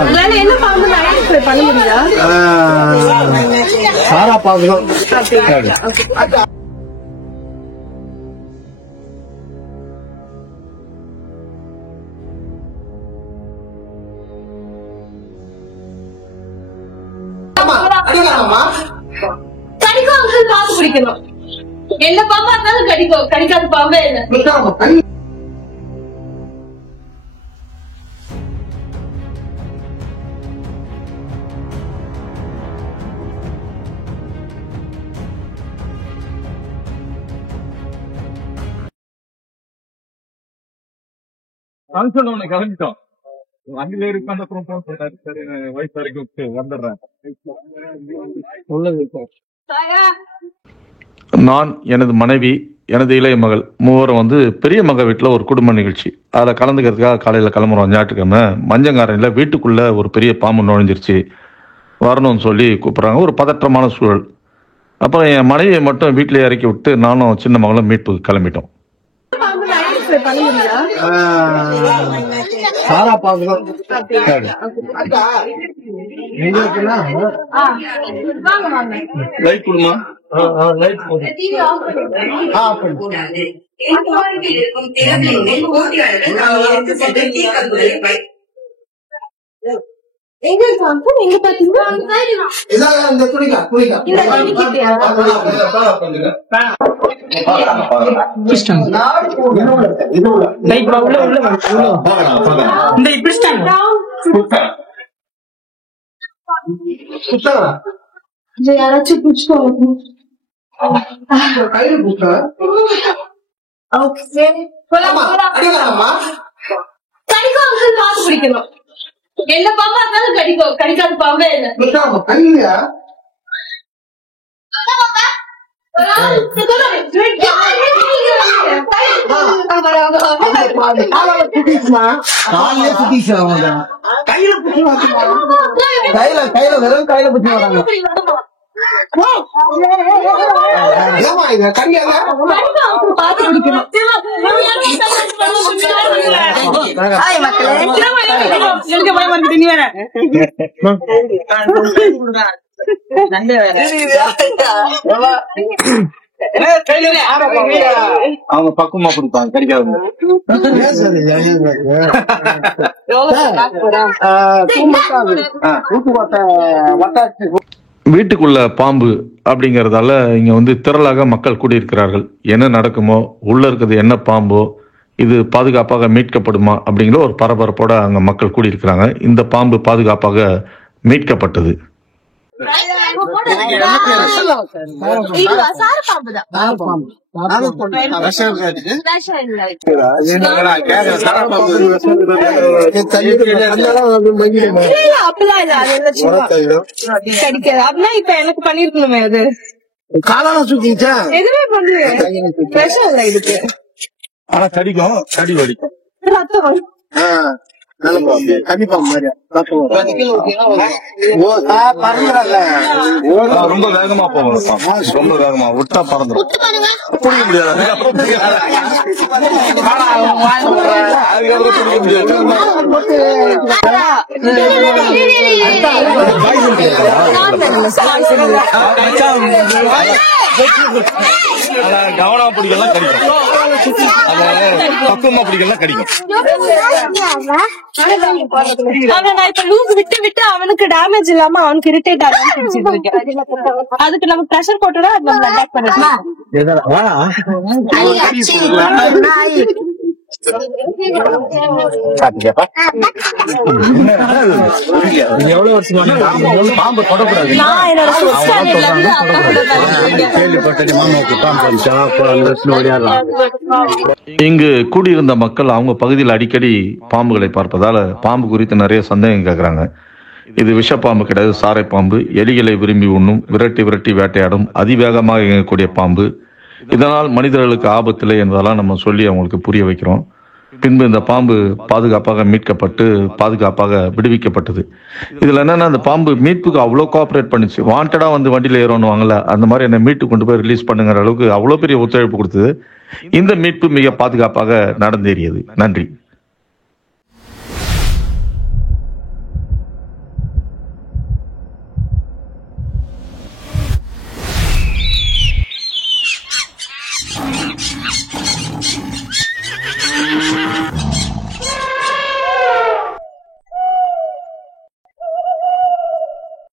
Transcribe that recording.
உங்களால என்ன பாம்பு ஐடென்டிஃபை பண்ண முடியுதா? சாரா பாம்பு. கடிக்கும் அங்கிள் பார்த்து பிடிக்கணும். என்ன பாம்பா இருந்தாலும் கடிக்கும், கடிக்காத பாம்பே இல்ல. ஃபங்க்ஷன் ஒண்ணு கிளம்பிட்டோம். வண்டியில இருக்கு அந்த அப்புறம் போன் போட்டாரு. சரி வயசு வரைக்கும் வந்துடுறேன். நான், எனது மனைவி, எனது இளைய மகள் மூவரும் வந்து பெரிய மக வீட்டில் ஒரு குடும்ப நிகழ்ச்சி. அதில் கலந்துக்கிறதுக்காக காலையில் கிளம்புறோம். ஞாயிற்றுக்கிழமை மஞ்சங்காரனில் வீட்டுக்குள்ளே ஒரு பெரிய பாம்பு நுழைஞ்சிருச்சு, வரணும்னு சொல்லி கூப்பிட்றாங்க. ஒரு பதற்றமான சூழல். அப்புறம் என் மனைவியை மட்டும் வீட்டிலே இறக்கி விட்டு நானும் சின்ன மகளும் மீட்புக்கு கிளம்பிட்டோம். சாரா பாம்பு. லைட் கொடுமா. எங்க நீங்க பாத்தீங்கன்னா யாராச்சும் பிடிச்சிட்டு கடிக்கும் அங்கிள் பார்த்து பிடிக்கணும். என்ன பாம்பா இருந்தாலும் கடிக்கும், கடிக்காத பாம்பே இல்ல. கையில வெறும் கையில பிடிச்சி வராங்க. அவங்க பக்குவமா கொடுப்பாங்க கிடைக்காது. வீட்டுக்குள்ள பாம்பு அப்படிங்கறதால இங்க வந்து திரளாக மக்கள் கூடியிருக்கிறார்கள். என்ன நடக்குமோ, உள்ள இருக்கிறது என்ன பாம்போ, இது பாதுகாப்பாக மீட்கப்படுமா அப்படிங்கிற ஒரு பரபரப்போட அங்க மக்கள் கூடியிருக்கிறாங்க. இந்த பாம்பு பாதுகாப்பாக மீட்கப்பட்டது. இப்ப எனக்கு பண்ணிருக்கணுமே அது காலால சுத்திச்சா எதுவுமே பண்ணல. இதுக்கு ஆனா கடிக்கும், கடி வலிக்கும். ரத்தம் கண்டிப்பா ரொம்ப வேகமா போகும். ரொம்ப வேகமா விட்டா பறந்துடும். பிடிக்க முடியாது. கவனமா பிடிக்கலாம் கிடைக்கும். பக்குவமா பிடிக்கலாம் கிடைக்கும். விட்டு விட்டு அவனுக்கு டேமேஜ் இல்லாம அவனுக்கு இரிட்டேட் ஆகும். அதுக்கு நம்ம பிரஷர் போட்டோம்னா நம்ம அட்டாக் பண்ணிக்கலாம். எவ்வளவு வருஷம் பாம்பு தொடக்கூடாது. இங்கு கூடியிருந்த மக்கள் அவங்க பகுதியில் அடிக்கடி பாம்புகளை பார்ப்பதால பாம்பு குறித்து நிறைய சந்தேகம் கேட்கிறாங்க. இது விஷப்பாம்பு கிடையாது, சாரை பாம்பு. எலிகளை விரும்பி உண்ணும், விரட்டி விரட்டி வேட்டையாடும், அதிவேகமாக இயங்கக்கூடிய பாம்பு. இதனால் மனிதர்களுக்கு ஆபத்தில்லை என்பதெல்லாம் நம்ம சொல்லி அவங்களுக்கு புரிய வைக்கிறோம். பின்பு இந்த பாம்பு பாதுகாப்பாக மீட்கப்பட்டு பாதுகாப்பாக விடுவிக்கப்பட்டது. இதுல என்னன்னா, அந்த பாம்பு மீட்புக்கு அவ்வளோ கோஆபரேட் பண்ணிச்சு. வாண்டடா வந்து வண்டியில ஏறணுவாங்கல்ல, அந்த மாதிரி என்னை மீட்டு கொண்டு போய் ரிலீஸ் பண்ணுங்கிற அளவுக்கு அவ்வளோ பெரிய ஒத்துழைப்பு கொடுத்தது. இந்த மீட்பு மிக பாதுகாப்பாக நடந்தேறியது. நன்றி.